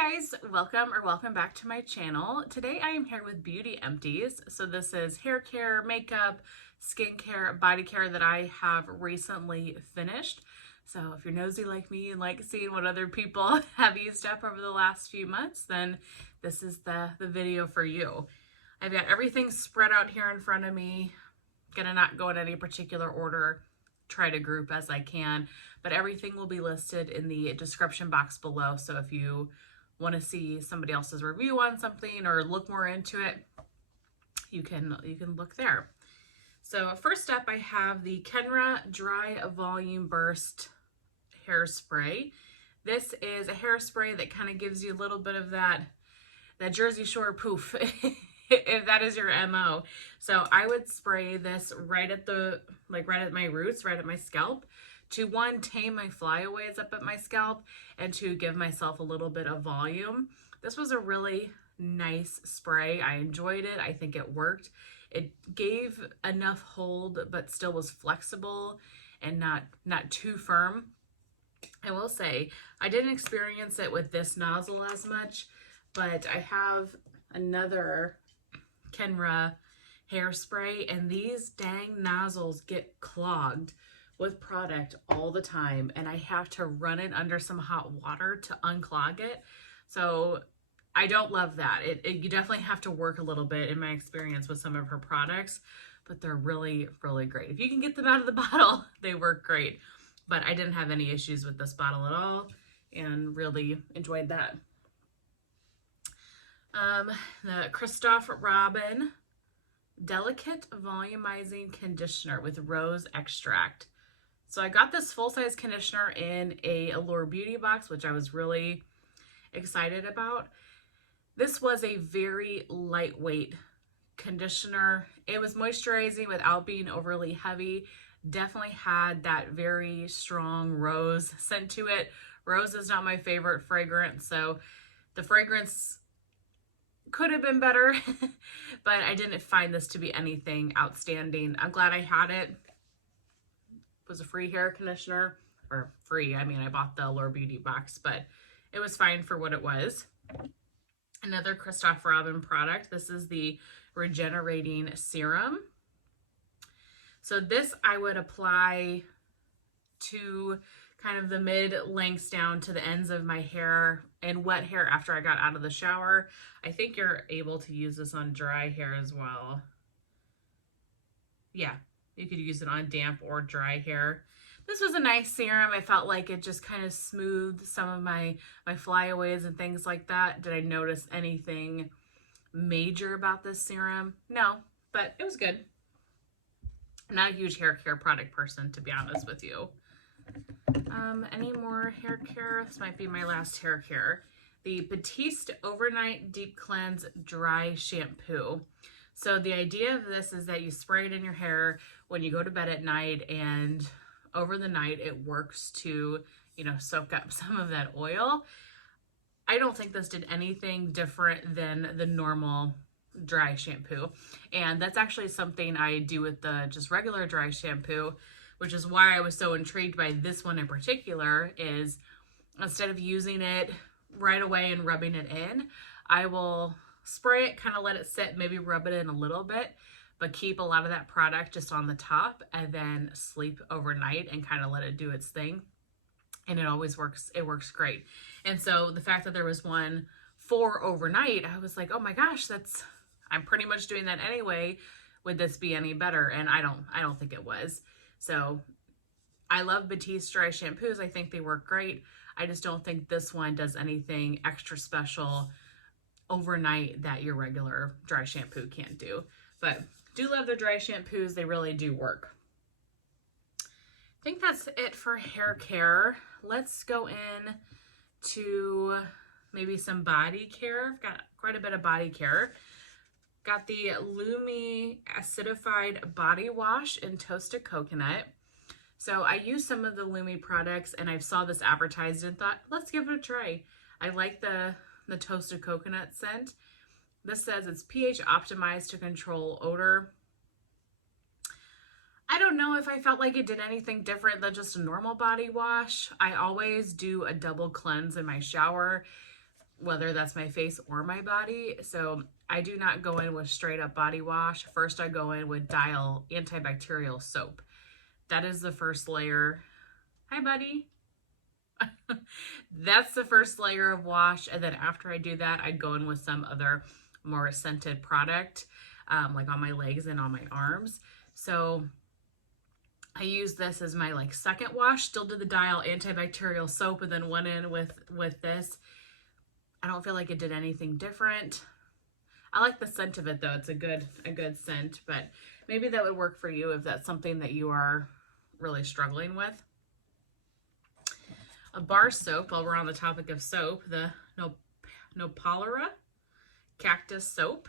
guys, welcome back to my channel. Today I am here with Beauty Empties. So this is hair care, makeup, skincare, body care that I have recently finished. So if you're nosy like me and like seeing what other people have used up over the last few months, then this is the video for you. I've got everything spread out here in front of me. Gonna not go in any particular order, try to group as I can, but everything will be listed in the description box below. So if you want to see somebody else's review on something or look more into it, you can look there. So first up, I have the Kenra Dry Volume Burst Hairspray. This is a hairspray that kind of gives you a little bit of that Jersey Shore poof, if that is your MO. So I would spray this right at my roots, right at my scalp, to one, tame my flyaways up at my scalp, and to give myself a little bit of volume. This was a really nice spray. I enjoyed it. I think it worked. It gave enough hold, but still was flexible and not too firm. I will say, I didn't experience it with this nozzle as much, but I have another Kenra hairspray, and these dang nozzles get clogged with product all the time, and I have to run it under some hot water to unclog it. So I don't love that. You definitely have to work a little bit, in my experience with some of her products, but they're really, really great. If you can get them out of the bottle, they work great. But I didn't have any issues with this bottle at all and really enjoyed that. The Kristoff Robin Delicate Volumizing Conditioner with Rose Extract. So I got this full-size conditioner in a Allure Beauty box, which I was really excited about. This was a very lightweight conditioner. It was moisturizing without being overly heavy. Definitely had that very strong rose scent to it. Rose is not my favorite fragrance, so the fragrance could have been better, but I didn't find this to be anything outstanding. I'm glad I had it. It was a free hair conditioner, or free, I mean, I bought the Allure Beauty box, but it was fine for what it was. Another Kristoff Robin product. This is the Regenerating Serum. So this I would apply to kind of the mid lengths down to the ends of my hair and wet hair after I got out of the shower. I think you're able to use this on dry hair as well. Yeah, you could use it on damp or dry hair. This was a nice serum. I felt like it just kind of smoothed some of my flyaways and things like that. Did I notice anything major about this serum? No, but it was good. I'm not a huge hair care product person, to be honest with you. Any more hair care? This might be my last hair care. The Batist Overnight Deep Cleanse Dry Shampoo. So the idea of this is that you spray it in your hair when you go to bed at night, and over the night it works to, soak up some of that oil. I don't think this did anything different than the normal dry shampoo, and that's actually something I do with the just regular dry shampoo, which is why I was so intrigued by this one in particular. Is instead of using it right away and rubbing it in, I will spray it, kind of let it sit, maybe rub it in a little bit, but keep a lot of that product just on the top, and then sleep overnight and kind of let it do its thing. And it always works. It works great. And so the fact that there was one for overnight, I was like, oh my gosh, I'm pretty much doing that anyway. Would this be any better? And I don't think it was. So I love Batiste dry shampoos. I think they work great. I just don't think this one does anything extra special overnight that your regular dry shampoo can't do. But do love their dry shampoos. They really do work. I think that's it for hair care. Let's go in to maybe some body care. I've got quite a bit of body care. Got the Lume Acidified Body Wash in Toasted Coconut. So I used some of the Lume products, and I saw this advertised and thought, let's give it a try. I like the Toasted Coconut scent. This says it's pH optimized to control odor. I don't know if I felt like it did anything different than just a normal body wash. I always do a double cleanse in my shower. whether that's my face or my body. So I do not go in with straight up body wash. First I go in with Dial antibacterial soap. That is the first layer. Hi, buddy. That's the first layer of wash. And then after I do that, I go in with some other more scented product, like on my legs and on my arms. So I use this as my like second wash. Still did the Dial antibacterial soap and then went in with this. I don't feel like it did anything different. I like the scent of it though. It's a good scent, but maybe that would work for you if that's something that you are really struggling with. A bar soap, while we're on the topic of soap, the Nopalera Cactus soap.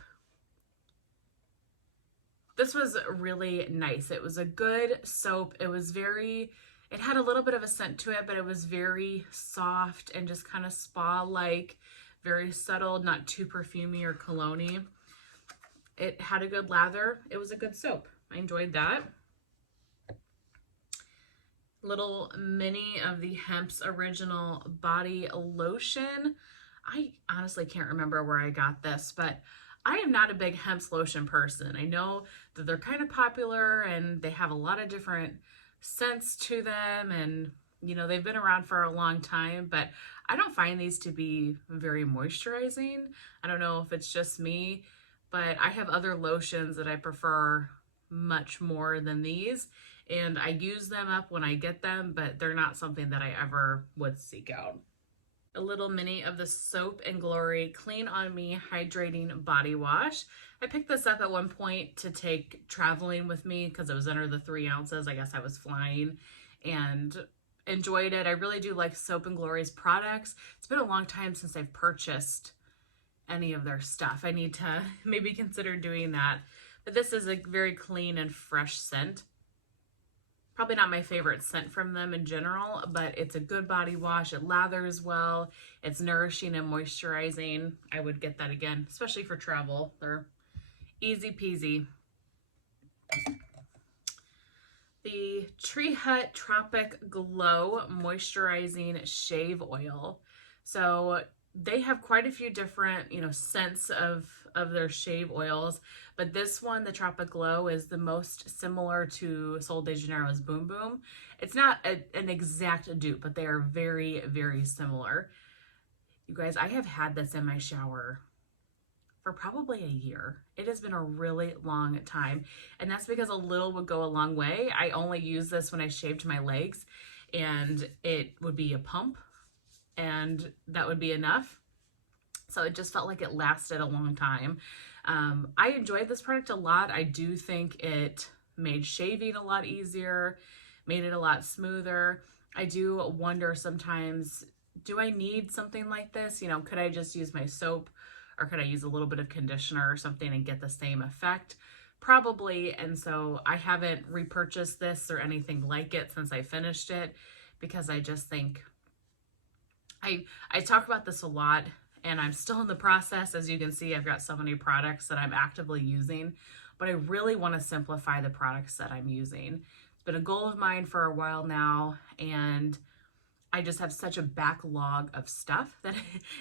This was really nice. It was a good soap. It had a little bit of a scent to it, but it was very soft and just kind of spa-like, very subtle, not too perfumey or cologne-y. It had a good lather. It was a good soap. I enjoyed that. Little mini of the Hemp's original body lotion. I honestly can't remember where I got this, but I am not a big Hemp's lotion person. I know that they're kind of popular and they have a lot of different scents to them, and you know, they've been around for a long time, but I don't find these to be very moisturizing. I don't know if it's just me, but I have other lotions that I prefer much more than these, and I use them up when I get them, but they're not something that I ever would seek out. A little mini of the Soap and Glory Clean On Me Hydrating Body Wash. I picked this up at one point to take traveling with me because it was under the 3 ounces. I guess I was flying and enjoyed it. I really do like Soap and Glory's products. It's been a long time since I've purchased any of their stuff. I need to maybe consider doing that. But this is a very clean and fresh scent. Probably not my favorite scent from them in general, but it's a good body wash. It lathers well. It's nourishing and moisturizing. I would get that again, especially for travel. They're easy peasy. The Tree Hut Tropic Glow Moisturizing Shave Oil. So they have quite a few different, scents of their shave oils, but this one, the Tropic Glow, is the most similar to Sol de Janeiro's Boom Boom. It's not an exact dupe, but they are very, very similar. You guys, I have had this in my shower for probably a year. It has been a really long time, and that's because a little would go a long way. I only use this when I shaved my legs, and it would be a pump, and that would be enough. So it just felt like it lasted a long time. I enjoyed this product a lot. I do think it made shaving a lot easier, made it a lot smoother. I do wonder sometimes, do I need something like this? Could I just use my soap, or could I use a little bit of conditioner or something and get the same effect? Probably. And so I haven't repurchased this or anything like it since I finished it, because I just think I talk about this a lot, and I'm still in the process. As you can see, I've got so many products that I'm actively using, but I really want to simplify the products that I'm using. It's been a goal of mine for a while now, and I just have such a backlog of stuff that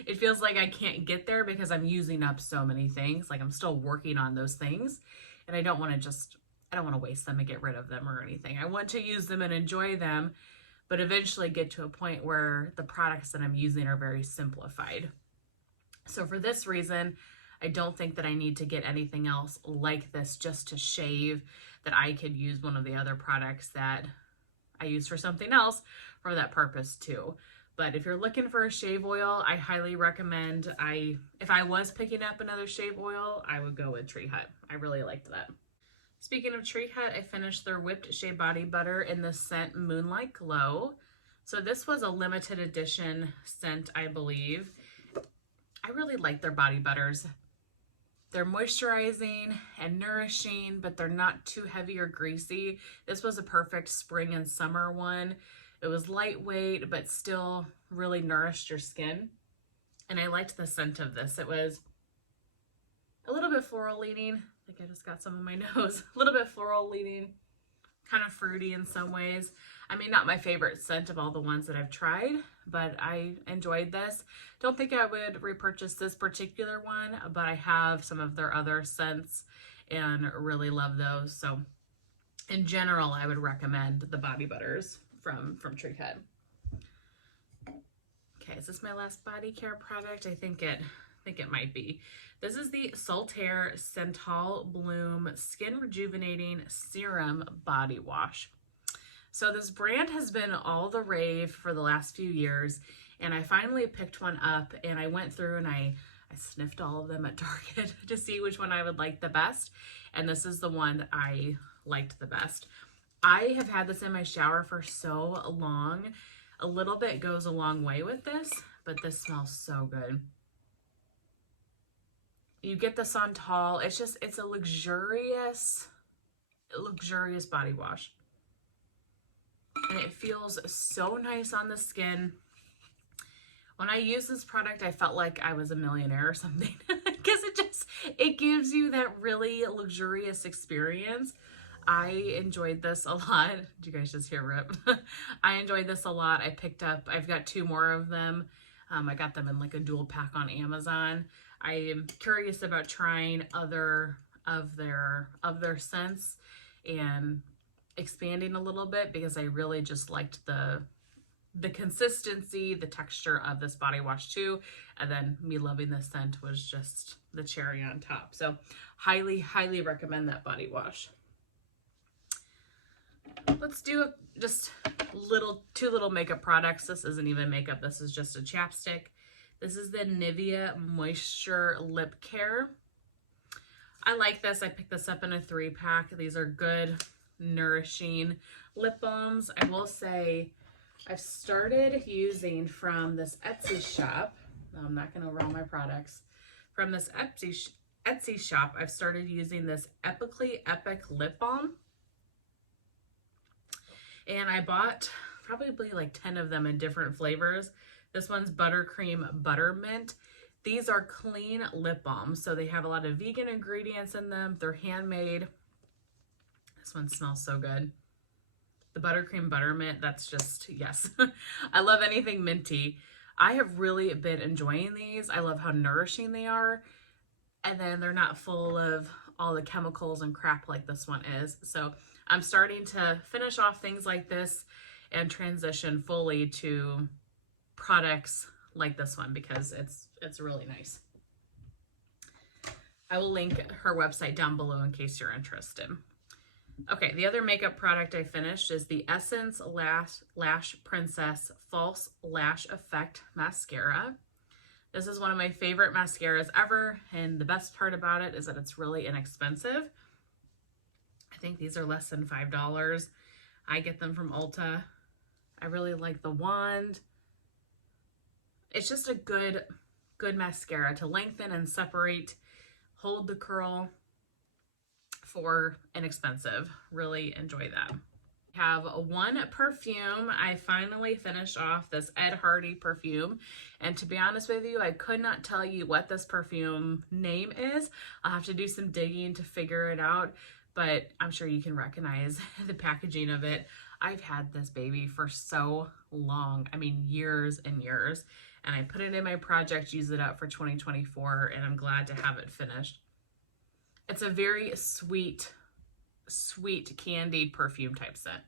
it feels like I can't get there because I'm using up so many things. Like, I'm still working on those things, and I don't want to waste them and get rid of them or anything. I want to use them and enjoy them, but eventually get to a point where the products that I'm using are very simplified. So for this reason, I don't think that I need to get anything else like this just to shave, that I could use one of the other products that I use for something else for that purpose too. But if you're looking for a shave oil, I highly recommend, if I was picking up another shave oil, I would go with Tree Hut. I really liked that. Speaking of Tree Hut, I finished their Whipped Shea Body Butter in the scent Moonlight Glow. So this was a limited edition scent, I believe. I really like their body butters. They're moisturizing and nourishing, but they're not too heavy or greasy. This was a perfect spring and summer one. It was lightweight, but still really nourished your skin. And I liked the scent of this. It was a little bit floral leaning. I think I just got some on my nose. A little bit floral leaning, kind of fruity in some ways. I mean, not my favorite scent of all the ones that I've tried, but I enjoyed this. Don't think I would repurchase this particular one, but I have some of their other scents and really love those. So in general, I would recommend the body butters from Treehead. Okay, is this my last body care product? I think it might be. This is the Salcental Bloom Skin Rejuvenating Serum Body Wash. So this brand has been all the rave for the last few years, and I finally picked one up, and I went through and I sniffed all of them at Target to see which one I would like the best, and this is the one that I liked the best. I have had this in my shower for so long. A little bit goes a long way with this, but this smells so good. You get the Santal. It's a luxurious body wash. And it feels so nice on the skin. When I use this product, I felt like I was a millionaire or something because it gives you that really luxurious experience. I enjoyed this a lot. Did you guys just hear Rip? I enjoyed this a lot. I've got 2 more of them. I got them in like a dual pack on Amazon. I am curious about trying other of their scents and expanding a little bit because I really just liked the consistency, the texture of this body wash too. And then me loving this scent was just the cherry on top. So highly, highly recommend that body wash. Let's do just 2 little makeup products. This isn't even makeup. This is just a chapstick. This is the Nivea Moisture Lip Care. I like this. I picked this up in a 3-pack. These are good, nourishing lip balms. I will say I've started using from this Etsy shop. I'm not going to roll my products. From this Etsy shop, I've started using this Epically Epic Lip Balm. And I bought probably like 10 of them in different flavors. This one's Buttercream Buttermint. These are clean lip balms, so they have a lot of vegan ingredients in them. They're handmade. This one smells so good. The Buttercream Buttermint, that's just, yes. I love anything minty. I have really been enjoying these. I love how nourishing they are. And then they're not full of all the chemicals and crap like this one is. So I'm starting to finish off things like this and transition fully to products like this one because it's really nice. I will link her website down below in case you're interested. Okay, the other makeup product I finished is the Essence Lash Princess False Lash Effect Mascara. This is one of my favorite mascaras ever, and the best part about it is that it's really inexpensive. I think these are less than $5. I get them from Ulta. I really like the wand. It's just a good mascara to lengthen and separate, hold the curl for inexpensive. Really enjoy that. I have one perfume. I finally finished off this Ed Hardy perfume, and to be honest with you, I could not tell you what this perfume name is. I'll have to do some digging to figure it out, but I'm sure you can recognize the packaging of it. I've had this baby for so long. I mean, years and years. And I put it in my project, use it up for 2024, and I'm glad to have it finished. It's a very sweet candied perfume type scent.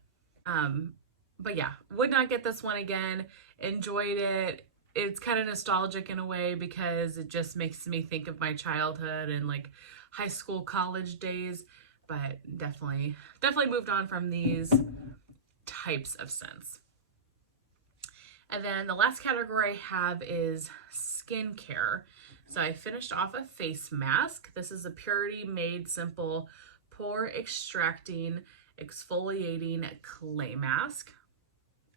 But yeah, would not get this one again. Enjoyed it. It's kind of nostalgic in a way because it just makes me think of my childhood and like high school, college days. But definitely moved on from these types of scents. And then the last category I have is skincare. So I finished off a face mask. This is a Purity Made Simple Pore Extracting Exfoliating Clay Mask.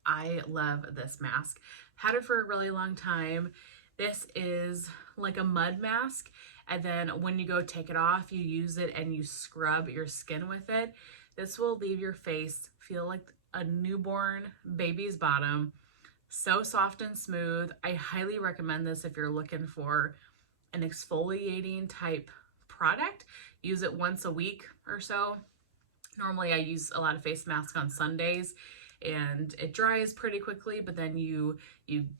I love this mask. Had it for a really long time. This is like a mud mask, and then when you go take it off, you use it and you scrub your skin with it. This will leave your face feel like a newborn baby's bottom. So soft and smooth. I highly recommend this if you're looking for an exfoliating type product. Use it once a week or so. Normally I use a lot of face masks on Sundays and it dries pretty quickly, but then you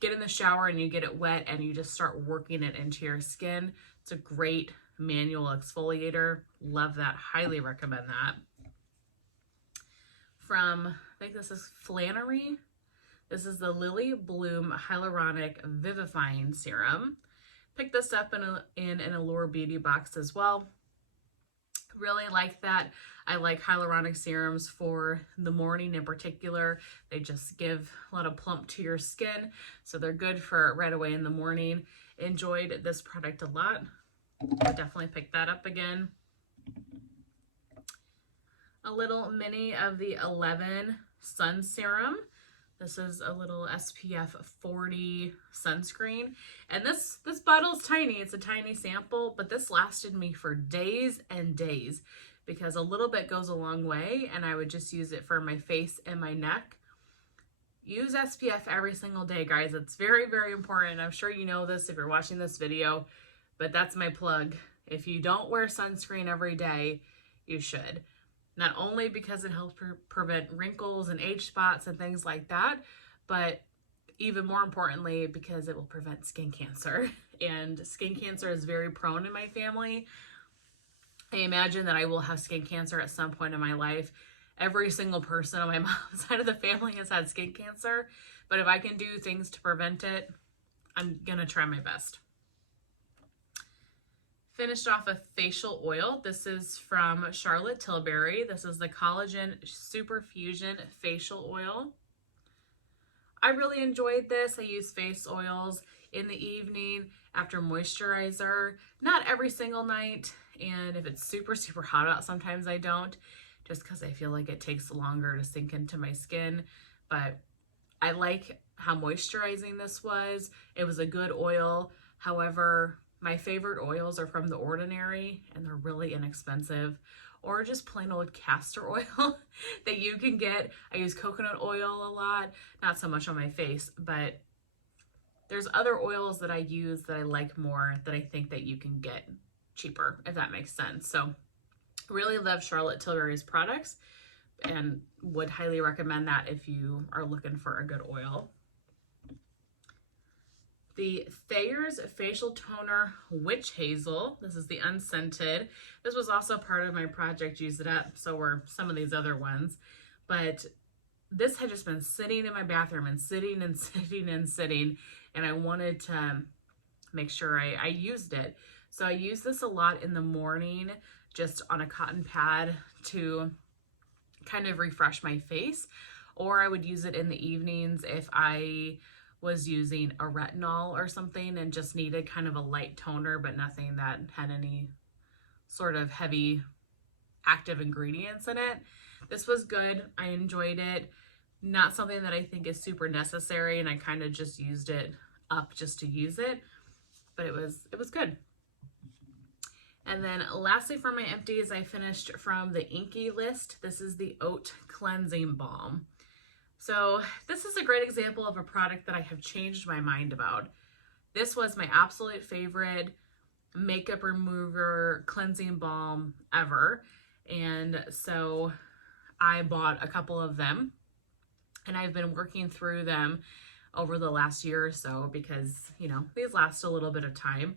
get in the shower and you get it wet and you just start working it into your skin. It's a great manual exfoliator. Love that. Highly recommend that. From, I think this is Flanerie. This is the Lily Bloom Hylaronic Vivifying Serum. Picked this up in an Allure Beauty box as well. Really like that. I like hyaluronic serums for the morning in particular. They just give a lot of plump to your skin, so they're good for right away in the morning. Enjoyed this product a lot. I'll definitely pick that up again. A little mini of the 11 Sun Serum. This is a little SPF 40 sunscreen. And this bottle is tiny. It's a tiny sample, but this lasted me for days and days because a little bit goes a long way, and I would just use it for my face and my neck. Use SPF every single day, guys. It's very, very important. I'm sure you know this if you're watching this video, but that's my plug. If you don't wear sunscreen every day, you should. Not only because it helps prevent wrinkles and age spots and things like that, but even more importantly, because it will prevent skin cancer. And skin cancer is very prone in my family. I imagine that I will have skin cancer at some point in my life. Every single person on my mom's side of the family has had skin cancer. But if I can do things to prevent it, I'm going to try my best. Finished off a facial oil. This is from Charlotte Tilbury. This is the Collagen Super Fusion Facial Oil. I really enjoyed this. I use face oils in the evening after moisturizer. Not every single night. And if it's super, super hot out, sometimes I don't. Just because I feel like it takes longer to sink into my skin. But I like how moisturizing this was. It was a good oil. However, my favorite oils are from The Ordinary, and they're really inexpensive, or just plain old castor oil that you can get. I use coconut oil a lot, not so much on my face, but there's other oils that I use that I like more that I think that you can get cheaper, if that makes sense. So really love Charlotte Tilbury's products and would highly recommend that if you are looking for a good oil. The Thayer's Facial Toner Witch Hazel. This is the unscented. This was also part of my project Use It Up, so were some of these other ones. But this had just been sitting in my bathroom and sitting and sitting and sitting, and I wanted to make sure I used it. So I use this a lot in the morning, just on a cotton pad to kind of refresh my face, or I would use it in the evenings if I was using a retinol or something and just needed kind of a light toner, but nothing that had any sort of heavy active ingredients in it. This was good. I enjoyed it. Not something that I think is super necessary, and I kind of just used it up just to use it, but it was good. And then lastly for my empties, I finished from the Inky list. This is the Oat Cleansing Balm. So this is a great example of a product that I have changed my mind about. This was my absolute favorite makeup remover cleansing balm ever. And so I bought a couple of them, and I've been working through them over the last year or so because, you know, these last a little bit of time.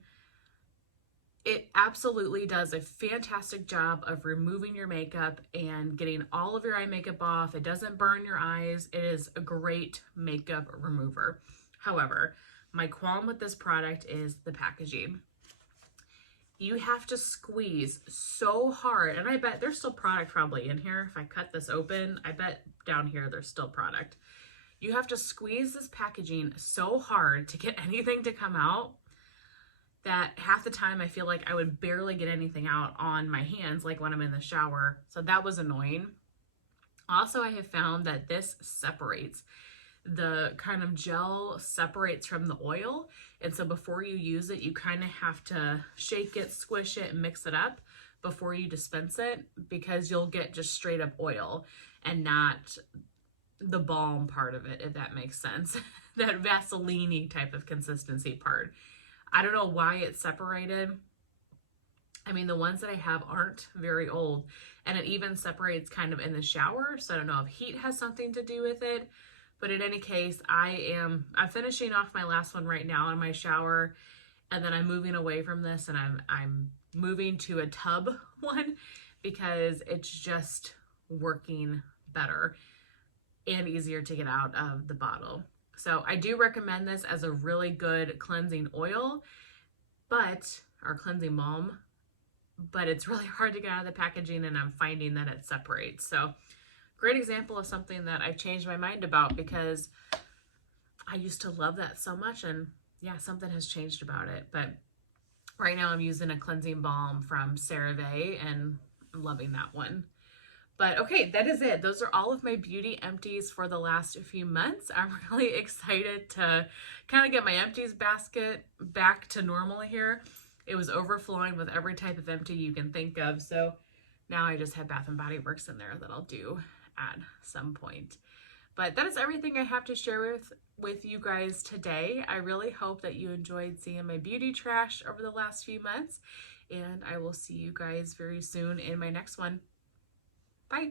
It absolutely does a fantastic job of removing your makeup and getting all of your eye makeup off. It doesn't burn your eyes. It is a great makeup remover. However, my qualm with this product is the packaging. You have to squeeze so hard, and I bet there's still product probably in here. If I cut this open, I bet down here there's still product. You have to squeeze this packaging so hard to get anything to come out that half the time I feel like I would barely get anything out on my hands, like when I'm in the shower. So that was annoying. Also, I have found that this separates. The kind of gel separates from the oil. And so before you use it, you kind of have to shake it, squish it, and mix it up before you dispense it, because you'll get just straight up oil and not the balm part of it, if that makes sense. That Vaseline-y type of consistency part. I don't know why it's separated. I mean, the ones that I have aren't very old, and it even separates kind of in the shower. So I don't know if heat has something to do with it, but in any case, I'm finishing off my last one right now in my shower, and then I'm moving away from this, and I'm moving to a tub one because it's just working better and easier to get out of the bottle. So I do recommend this as a really good cleansing oil, or cleansing balm, but it's really hard to get out of the packaging, and I'm finding that it separates. So great example of something that I've changed my mind about, because I used to love that so much, and yeah, something has changed about it. But right now I'm using a cleansing balm from CeraVe, and I'm loving that one. But okay, that is it. Those are all of my beauty empties for the last few months. I'm really excited to kind of get my empties basket back to normal here. It was overflowing with every type of empty you can think of. So now I just have Bath & Body Works in there that I'll do at some point. But that is everything I have to share with you guys today. I really hope that you enjoyed seeing my beauty trash over the last few months. And I will see you guys very soon in my next one. Bye.